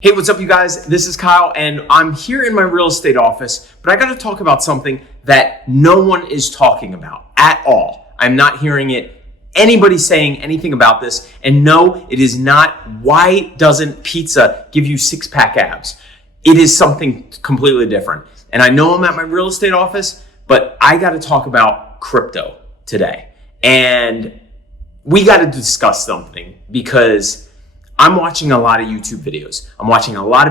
Hey, what's up you guys? This is Kyle and I'm here in my real estate office, but I got to talk about something that no one is talking about at all. I'm not hearing anybody saying anything about this. And no, it is not why doesn't pizza give you six-pack abs? It is something completely different. And I know I'm at my real estate office, but I got to talk about crypto today. And we got to discuss something because I'm watching a lot of YouTube videos. I'm watching a lot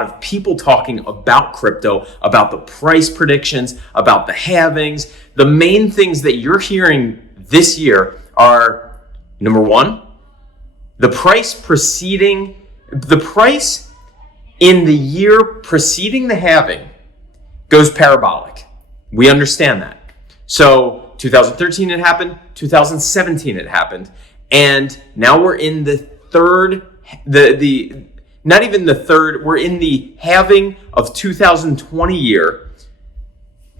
of people talking about crypto, about the price predictions, about the halvings. The main things that you're hearing this year are, number one, the price in the year preceding the halving goes parabolic. We understand that. So 2013 it happened, 2017 it happened. And now we're in the third, not even the third, we're in the halving of 2020 year,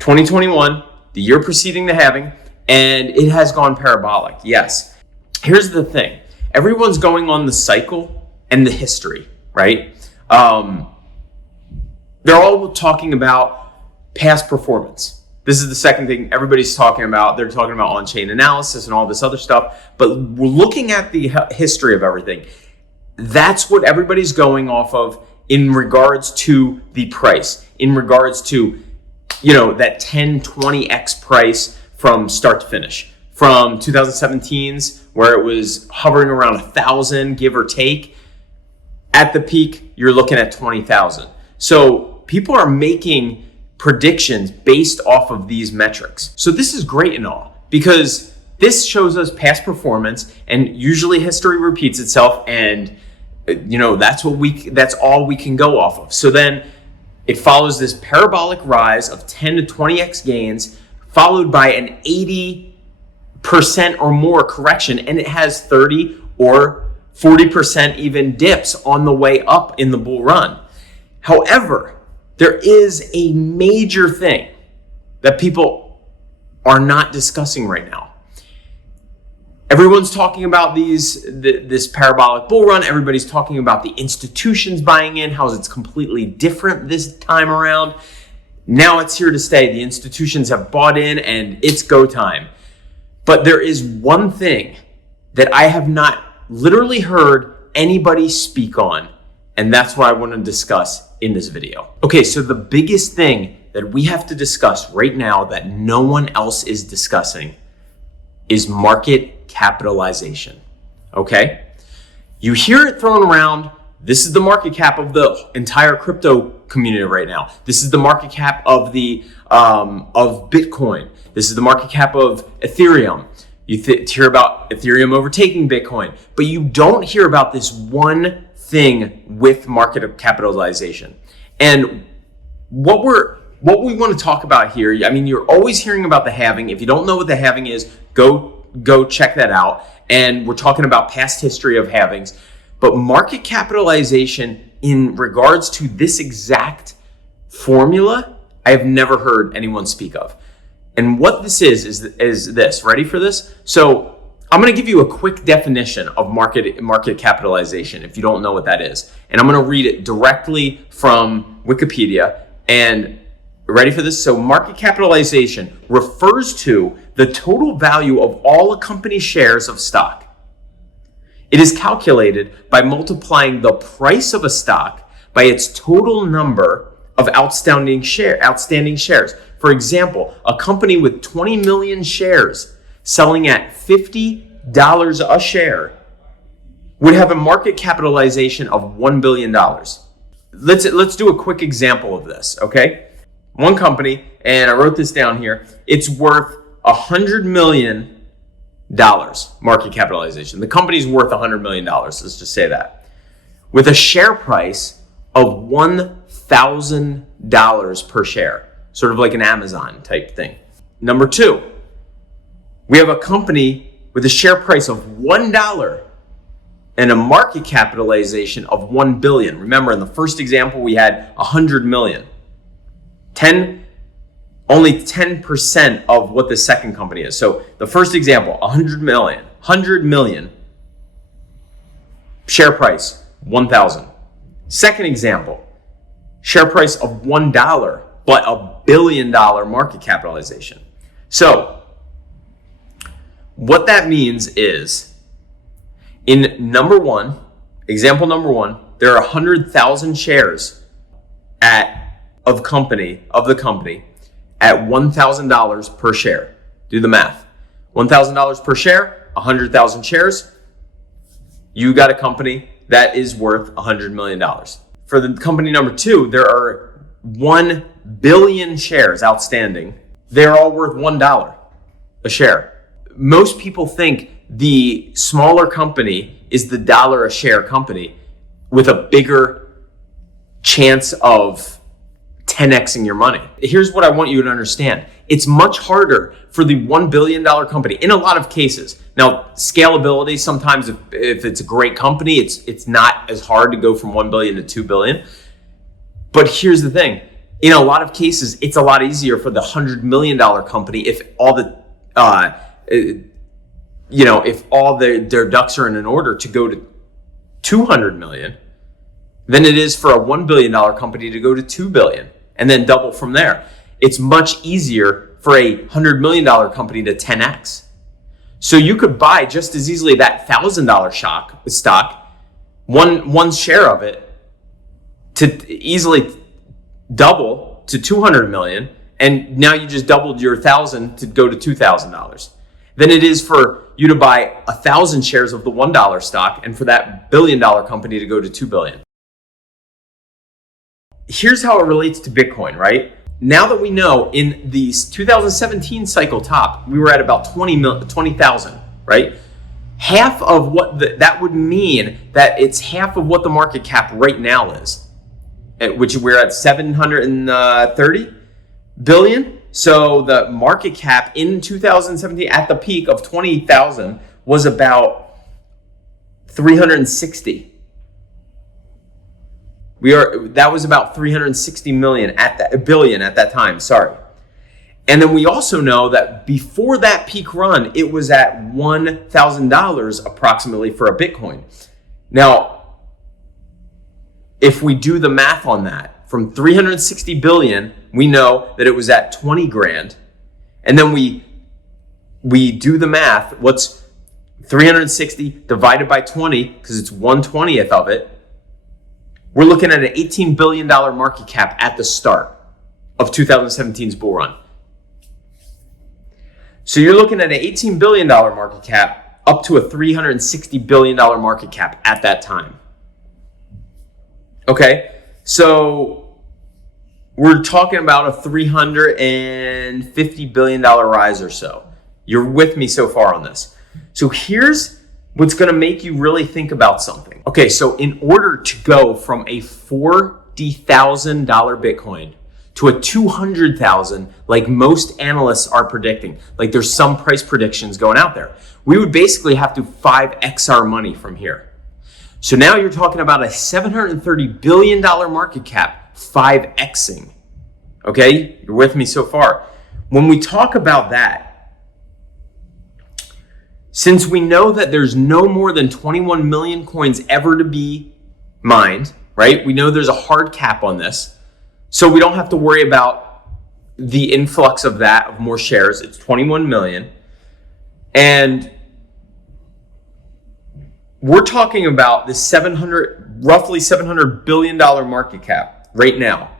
2021, the year preceding the halving, and it has gone parabolic, yes. Here's the thing, everyone's going on the cycle and the history, right? They're all talking about past performance. This is the second thing everybody's talking about. They're talking about on-chain analysis and all this other stuff. But we're looking at the history of everything. That's what everybody's going off of in regards to the price, in regards to, that 10, 20x price from start to finish. From 2017's, where it was hovering around 1,000, give or take. At the peak, you're looking at 20,000. So people are making predictions based off of these metrics. So this is great and all because this shows us past performance, and usually history repeats itself, and that's all we can go off of. So then it follows this parabolic rise of 10 to 20x gains followed by an 80% or more correction, and it has 30 or 40% even dips on the way up in the bull run. However, there is a major thing that people are not discussing right now. Everyone's talking about this parabolic bull run. Everybody's talking about the institutions buying in, how it's completely different this time around. Now it's here to stay. The institutions have bought in and it's go time. But there is one thing that I have not literally heard anybody speak on, and that's what I want to discuss in this video. Okay, so the biggest thing that we have to discuss right now that no one else is discussing is market capitalization, okay? You hear it thrown around, this is the market cap of the entire crypto community right now. This is the market cap of of Bitcoin. This is the market cap of Ethereum. You hear about Ethereum overtaking Bitcoin, but you don't hear about this one thing with market capitalization. And what we want to talk about here, I mean, you're always hearing about the halving. If you don't know what the halving is, go check that out. And we're talking about past history of halvings. But market capitalization in regards to this exact formula, I have never heard anyone speak of. And what this is this. Ready for this? So I'm going to give you a quick definition of market capitalization if you don't know what that is. And I'm going to read it directly from Wikipedia. And ready for this? So market capitalization refers to the total value of all a company's shares of stock. It is calculated by multiplying the price of a stock by its total number of outstanding shares. For example, a company with 20 million shares selling at $50 a share would have a market capitalization of $1 billion. Let's do a quick example of this, okay? One company, and I wrote this down here, it's worth $100 million market capitalization. The company's worth $100 million, let's just say that. With a share price of $1,000 per share, sort of like an Amazon type thing. Number two, we have a company with a share price of $1 and a market capitalization of $1 billion. Remember, in the first example, we had 100 million. Only 10% of what the second company is. So the first example, 100 million, share price, 1,000. Second example, share price of $1, but $1 billion market capitalization. So what that means is, in example number one, there are 100,000 shares of the company at $1,000 per share. Do the math. $1,000 per share, 100,000 shares. You got a company that is worth $100 million. For the company number two, there are 1 billion shares outstanding. They're all worth $1 a share. Most people think the smaller company is the dollar a share company with a bigger chance of 10xing your money. Here's what I want you to understand. It's much harder for the $1 billion company in a lot of cases. Now, scalability, sometimes if it's a great company, it's not as hard to go from 1 billion to 2 billion. But here's the thing. In a lot of cases, it's a lot easier for the $100 million company if all their ducks are in order to go to 200 million than it is for a $1 billion company to go to 2 billion and then double from there. It's much easier for a $100 million company to 10x. So you could buy just as easily that $1,000 stock, one share of it, to easily double to 200 million, and now you just doubled your 1,000 to go to $2,000. Than it is for you to buy 1,000 shares of the $1 stock and for that $1 billion company to go to 2 billion. Here's how it relates to Bitcoin, right? Now that we know in the 2017 cycle top, we were at about 20,000, right? Half of what that would mean that it's half of what the market cap right now is, which we're at 730 billion. So the market cap in 2017 at the peak of 20,000 was about 360. That was about 360 billion at that time, sorry. And then we also know that before that peak run, it was at $1,000 approximately for a Bitcoin. Now, if we do the math on that, from 360 billion, we know that it was at 20 grand. And then we do the math. What's 360 divided by 20, because it's 1/20th of it. We're looking at an $18 billion market cap at the start of 2017's bull run. So you're looking at an $18 billion market cap up to a $360 billion market cap at that time. Okay, so we're talking about a $350 billion rise or so. You're with me so far on this. So here's what's going to make you really think about something. Okay, so in order to go from a $40,000 Bitcoin to a 200,000, like most analysts are predicting, like there's some price predictions going out there, we would basically have to 5x our money from here. So now you're talking about a $730 billion market cap, 5xing. Okay, you're with me so far. When we talk about that, since we know that there's no more than 21 million coins ever to be mined, right? We know there's a hard cap on this. So we don't have to worry about the influx of that, of more shares. It's 21 million. And we're talking about this roughly $700 billion market cap right now,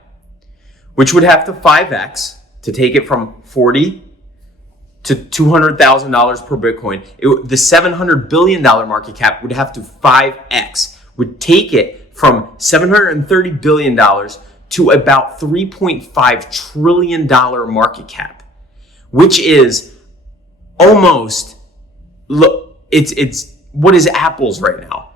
which would have to 5x to take it from 40 to $200,000 per Bitcoin. The $700 billion market cap would have to 5x, would take it from $730 billion to about $3.5 trillion market cap, which is almost, look, it's what is Apple's right now?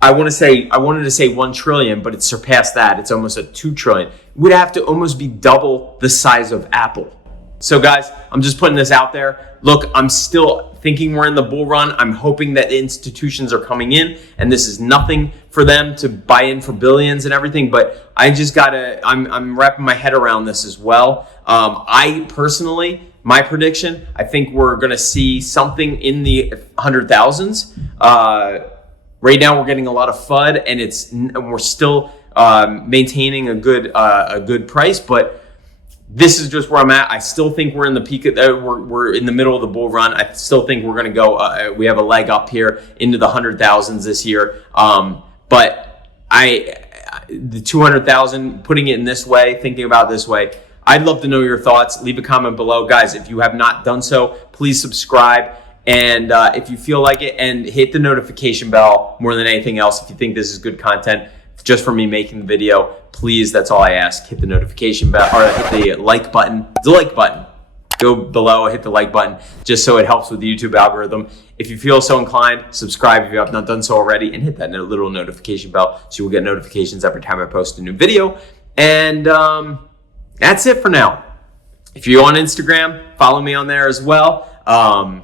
I wanted to say 1 trillion, but it's surpassed that. It's almost at 2 trillion. It would have to almost be double the size of Apple. So guys, I'm just putting this out there. Look, I'm still thinking we're in the bull run. I'm hoping that institutions are coming in, and this is nothing for them to buy in for billions and everything, but I just I'm wrapping my head around this as well. I personally, my prediction, I think we're gonna see something in the 100,000s. Right now we're getting a lot of FUD, and we're still maintaining a good price, but this is just where I'm at. I still think we're in the peak of, we're in the middle of the bull run. I still think we're going to go, we have a leg up here into the 100,000s this year. But the 200,000, putting it in this way, thinking about it this way, I'd love to know your thoughts. Leave a comment below. Guys, if you have not done so, please subscribe. And if you feel like it, and hit the notification bell more than anything else. If you think this is good content, just for me making the video, please, that's all I ask. Hit the notification bell, or hit the like button. The like button. Go below, hit the like button, just so it helps with the YouTube algorithm. If you feel so inclined, subscribe if you have not done so already, and hit that little notification bell so you will get notifications every time I post a new video. And that's it for now. If you're on Instagram, follow me on there as well. I'm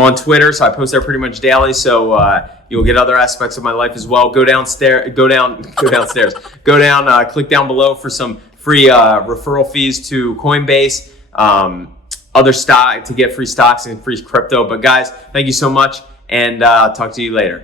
on Twitter, so I post there pretty much daily. So you'll get other aspects of my life as well. Go down, click down below for some free referral fees to Coinbase, other stock to get free stocks and free crypto. But guys, thank you so much, and I'll talk to you later.